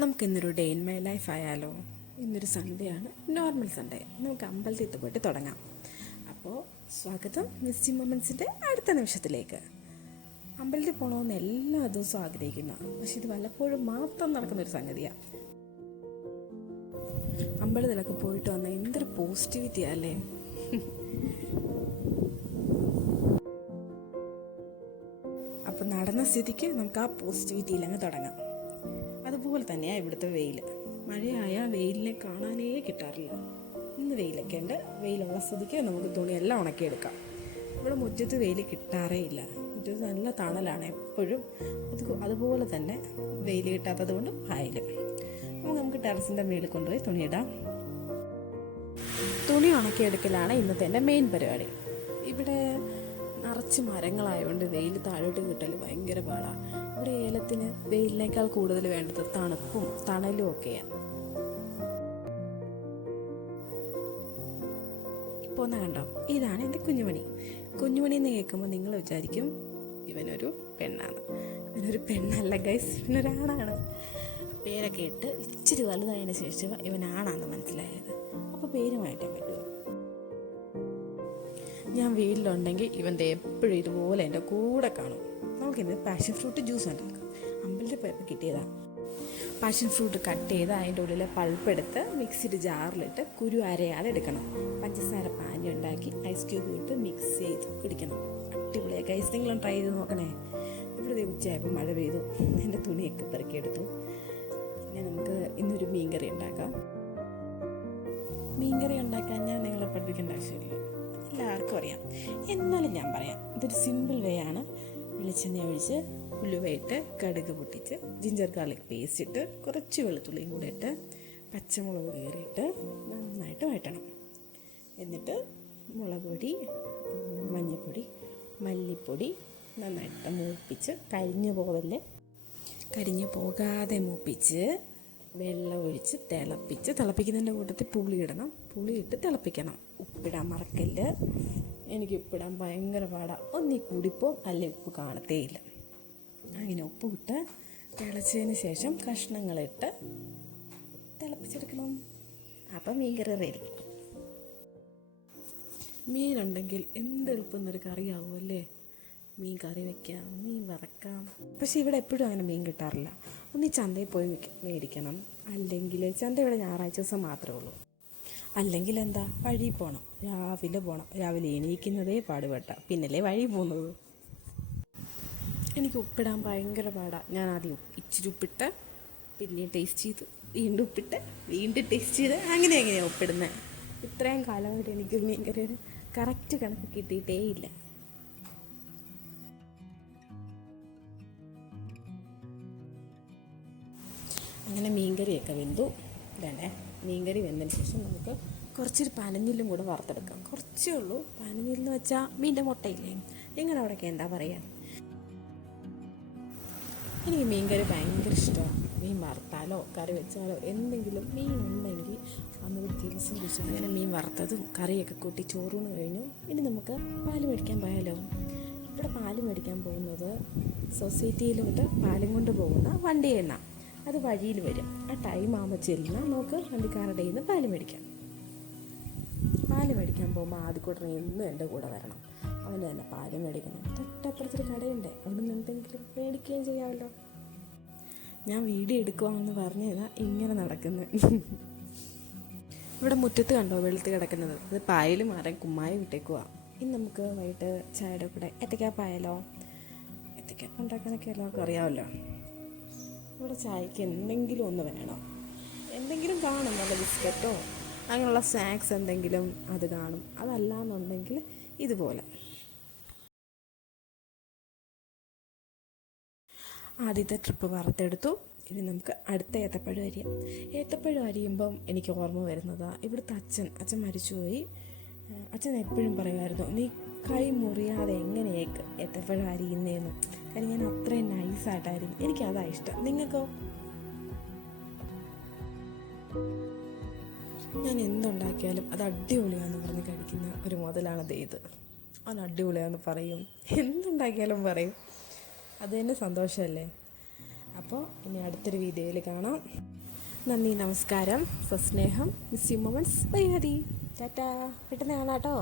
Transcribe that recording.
നമുക്കിന്നൊരു day in my life ആയാലോ. ഇന്നൊരു സൺഡേ ആണ്, നോർമൽ സൺഡേ. നമുക്ക് അമ്പലത്തിൽ പോയിട്ട് തുടങ്ങാം. അപ്പോൾ സ്വാഗതം മിസ്റ്റി മൊമെൻറ്റ്സിൻ്റെ അടുത്ത നിമിഷത്തിലേക്ക്. അമ്പലത്തിൽ പോകണമെന്ന് എല്ലാ ദിവസവും ആഗ്രഹിക്കുന്നു, പക്ഷെ ഇത് വല്ലപ്പോഴും മാത്രം നടക്കുന്നൊരു സംഗതിയാണ്. അമ്പലത്തിലൊക്കെ പോയിട്ട് വന്നാൽ എന്തൊരു പോസിറ്റിവിറ്റിയാ അല്ലേ. അപ്പം നടന്ന സ്ഥിതിക്ക് നമുക്ക് ആ പോസിറ്റിവിറ്റിയിലങ്ങ് തുടങ്ങാം. അതുപോലെ തന്നെയാണ് ഇവിടുത്തെ വെയിൽ. മഴയായ വെയിലിനെ കാണാനേ കിട്ടാറില്ല. ഇന്ന് വെയിലൊക്കെ ഉണ്ട്. വെയിലുള്ള സ്ഥിതിക്ക് നമുക്ക് തുണിയെല്ലാം ഉണക്കിയെടുക്കാം. ഇവിടെ മുറ്റത്ത് വെയിൽ കിട്ടാറേ ഇല്ല. മുറ്റത്ത് നല്ല തണലാണ് എപ്പോഴും. അതുപോലെ തന്നെ വെയിൽ കിട്ടാത്തത് കൊണ്ട് പായലും. അപ്പോൾ നമുക്ക് ടെറസിൻ്റെ മേളിൽ കൊണ്ടുപോയി തുണിയിടാം. തുണി ഉണക്കിയെടുക്കലാണ് ഇന്നത്തെ എൻ്റെ മെയിൻ പരിപാടി. ഇവിടെ നിറച്ച് മരങ്ങളായതുകൊണ്ട് വെയിൽ താഴോട്ട് കിട്ടൽ ഭയങ്കര പാടാണ്. ഇവിടെ ഏലത്തിന് വെയിലിനേക്കാൾ കൂടുതൽ വേണ്ടത് തണുപ്പും തണലും ഒക്കെയാണ്. ഇപ്പോൾ ഒന്ന് കണ്ടോ, ഇതാണ് എൻ്റെ കുഞ്ഞുമണി. കുഞ്ഞുമണി എന്ന് കേൾക്കുമ്പോൾ നിങ്ങൾ വിചാരിക്കും ഇവനൊരു പെണ്ണാണ്. ഇവനൊരു പെണ്ണല്ല ഗൈസ്, ഇവനൊരാണാണ്. പേരൊക്കെ ഇട്ട് ഇച്ചിരി വലുതായതിനു ശേഷം ഇവനാണാന്ന് മനസ്സിലായത്. അപ്പോൾ പേര് മാറ്റാൻ പറ്റുമോ? ഞാൻ വീട്ടിലുണ്ടെങ്കിൽ ഇവൻ്റെ എപ്പോഴും ഇതുപോലെ എൻ്റെ കൂടെ കാണും. നമുക്കിന്ന് പാഷൻ ഫ്രൂട്ട് ജ്യൂസ് ഉണ്ടാക്കാം. അമ്പലത്തിൽ പോയപ്പോൾ കിട്ടിയതാണ്. പാഷൻ ഫ്രൂട്ട് കട്ട് ചെയ്ത് അതിൻ്റെ ഉള്ളിലെ പൾപ്പെടുത്ത് മിക്സിയുടെ ജാറിലിട്ട് കുരു അരയാതെ എടുക്കണം. പഞ്ചസാര പാനി ഉണ്ടാക്കി ഐസ് ക്യൂബ് ഇട്ട് മിക്സ് ചെയ്ത് കുടിക്കണം. അടിപൊളിയായി ഗൈസ്, നിങ്ങളും ട്രൈ ചെയ്ത് നോക്കണേ. ഇവിടെ ഉച്ചയായപ്പോൾ മഴ പെയ്തു, എൻ്റെ തുണിയൊക്കെ പെറുക്കിയെടുത്തു. പിന്നെ നമുക്ക് ഇന്നൊരു മീൻകറി ഉണ്ടാക്കാം. മീൻകറി ഉണ്ടാക്കാൻ ഞാൻ നിങ്ങളെ പഠിപ്പിക്കേണ്ട ആവശ്യമില്ല, എല്ലാവർക്കും അറിയാം. എന്നാലും ഞാൻ പറയാം, ഇതൊരു സിമ്പിൾ വേ ആണ്. വെളിച്ചെണ്ണ ഒഴിച്ച് ഉലുവയിട്ട് കടുക് പൊട്ടിച്ച് ജിഞ്ചർ ഗാർലിക് പേസ്റ്റ് ഇട്ട് കുറച്ച് വെളുത്തുള്ളിയും കൂടെ ഇട്ട് പച്ചമുളക് കീറിയിട്ട് നന്നായിട്ട് വഴറ്റണം. എന്നിട്ട് മുളക് പൊടി, മഞ്ഞൾപ്പൊടി, മല്ലിപ്പൊടി നന്നായിട്ട് മൂപ്പിച്ച് കരിഞ്ഞു പോകാതെ മൂപ്പിച്ച് വെള്ളം ഒഴിച്ച് തിളപ്പിക്കുന്നതിൻ്റെ കൂട്ടത്തിൽ പുളി ഇടണം. പുളി ഇട്ട് തിളപ്പിക്കണം. ഉപ്പിടാൻ മറക്കല്ല്. എനിക്ക് ഉപ്പിടാൻ ഭയങ്കര പാടാണ്. ഒന്നീ കൂടിപ്പോൾ അല്ലെ ഉപ്പ് കാണത്തേ ഇല്ല. അങ്ങനെ ഉപ്പ് ഇട്ട് തിളച്ചതിന് ശേഷം കഷ്ണങ്ങളിട്ട് തിളപ്പിച്ചെടുക്കണം. അപ്പം മീൻ കറി റെഡി. മീനുണ്ടെങ്കിൽ എന്ത് എളുപ്പമെന്നൊരു കറിയാവും അല്ലേ. മീൻ കറി വയ്ക്കാം, മീൻ വറക്കാം. പക്ഷെ ഇവിടെ എപ്പോഴും അങ്ങനെ മീൻ കിട്ടാറില്ല. ഒന്ന് ചന്തയിൽ പോയി മേടിക്കണം. അല്ലെങ്കിൽ ചന്ത ഇവിടെ ഞായറാഴ്ച ദിവസം മാത്രമേ ഉള്ളൂ. അല്ലെങ്കിൽ എന്താ, വഴി പോകണം. രാവിലെ എണീക്കുന്നതേ പാടുപെട്ട, പിന്നല്ലേ വഴി പോകുന്നത്. എനിക്ക് ഉപ്പിടാൻ ഭയങ്കര പാടാണ്. ഞാൻ ആദ്യം ഇച്ചിരി ഉപ്പിട്ട്, പിന്നെ ടേസ്റ്റ് ചെയ്ത്, വീണ്ടും ഉപ്പിട്ട്, വീണ്ടും ടേസ്റ്റ് ചെയ്ത്, അങ്ങനെയാണ് ഉപ്പിടുന്നത്. ഇത്രയും കാലമായിട്ട് എനിക്ക് മീൻകറി കറക്റ്റ് കണക്ക് കിട്ടിയിട്ടേ ഇല്ല. അങ്ങനെ മീൻകറിയൊക്കെ വെന്തു. ഇതന്നെ മീൻകറി വെന്തതിന് ശേഷം നമുക്ക് കുറച്ചൊരു പനഞ്ഞില്ലും കൂടെ വറുത്തെടുക്കാം. കുറച്ചേ ഉള്ളൂ. പനഞ്ഞില്ലെന്ന് വെച്ചാൽ മീൻ്റെ മുട്ടയില്ലേ, നിങ്ങളുടെ അവിടെയൊക്കെ എന്താ പറയുക. എനിക്ക് മീൻകറി ഭയങ്കര ഇഷ്ടമാണ്. മീൻ വറുത്താലോ കറി വെച്ചാലോ എന്തെങ്കിലും മീൻ ഉണ്ടെങ്കിൽ അന്നൊരു ദിവസം ദിവസം അങ്ങനെ മീൻ വറുത്തതും കറിയൊക്കെ കൂട്ടി ചോറൂണ് കഴിഞ്ഞു. ഇനി നമുക്ക് പാല് മേടിക്കാൻ പോയാലോ. ഇവിടെ പാല് മേടിക്കാൻ പോകുന്നത് സൊസൈറ്റിയിലോട്ട് പാലും കൊണ്ട് പോകുന്ന വണ്ടി എണ്ണ. അത് വഴിയിൽ വരും. ആ ടൈം ആകുമ്പോൾ ചെല്ലുന്ന നമുക്ക് വണ്ടിക്കാരുടെ കയ്യിൽ നിന്ന് പാല് മേടിക്കാം. പാല് മേടിക്കാൻ പോകുമ്പോൾ ആദ്യക്കൂട്ടർ എന്നും എൻ്റെ കൂടെ വരണം. അവന് തന്നെ പാല് മേടിക്കണം. തൊട്ടപ്പുറത്തൊരു കടയുണ്ട്, അവിടെ നിന്ന് എന്തെങ്കിലും മേടിക്കുകയും ചെയ്യാമല്ലോ. ഞാൻ വീഡിയോ എടുക്കുവാണെന്ന് പറഞ്ഞതാ ഇങ്ങനെ നടക്കുന്നത്. ഇവിടെ മുറ്റത്ത് കണ്ടോ വെളുത്ത് കിടക്കുന്നത്, അത് പായൽ മാറാൻ കുമ്മായി വിട്ടേക്കുക. ഇനി നമുക്ക് വൈകിട്ട് ചായയുടെ കൂടെ ഏത്തക്കാപ്പായാലോ. ഏത്തക്കാപ്പ ഉണ്ടാക്കാനൊക്കെ എല്ലാവർക്കും അറിയാമല്ലോ. ഇവിടെ ചായക്ക് എന്തെങ്കിലും ഒന്ന് വേണം. എന്തെങ്കിലും കാണും, നല്ല ബിസ്ക്കറ്റോ അങ്ങനെയുള്ള സ്നാക്സ് എന്തെങ്കിലും അത് കാണും. അതല്ല എന്നുണ്ടെങ്കിൽ ഇതുപോലെ. ആദ്യത്തെ ട്രിപ്പ് വറുത്തെടുത്തു. ഇനി നമുക്ക് അടുത്ത ഏത്തപ്പഴം അരിയാം. ഏത്തപ്പഴം അരിയുമ്പം എനിക്ക് ഓർമ്മ വരുന്നതാണ് ഇവിടുത്തെ അച്ഛൻ മരിച്ചുപോയി. അച്ഛൻ എപ്പോഴും പറയുമായിരുന്നു, നീ കൈ മുറിയാതെ എങ്ങനെയൊക്കെ ഏത്തപ്പഴം അരിയുന്നതെന്ന്. കാര്യം ഞാൻ അത്രയും നൈസായിട്ടായിരിക്കും. എനിക്കതാ ഇഷ്ടം. നിങ്ങൾക്കോ? ഞാൻ എന്തുണ്ടാക്കിയാലും അത് അടിപൊളിയാണെന്ന് പറഞ്ഞ് കഴിക്കുന്ന ഒരു മുതലാണത് ഇത്. അത് അടിപൊളിയാണെന്ന് പറയും, എന്തുണ്ടാക്കിയാലും പറയും. അത് തന്നെ സന്തോഷമല്ലേ. അപ്പോൾ ഇനി അടുത്തൊരു വീഡിയോയിൽ കാണാം. നന്ദി, നമസ്കാരം, സസ്നേഹം, miss you moments bye Hari. Tata, പെട്ടെന്ന് കാണാം കേട്ടോ.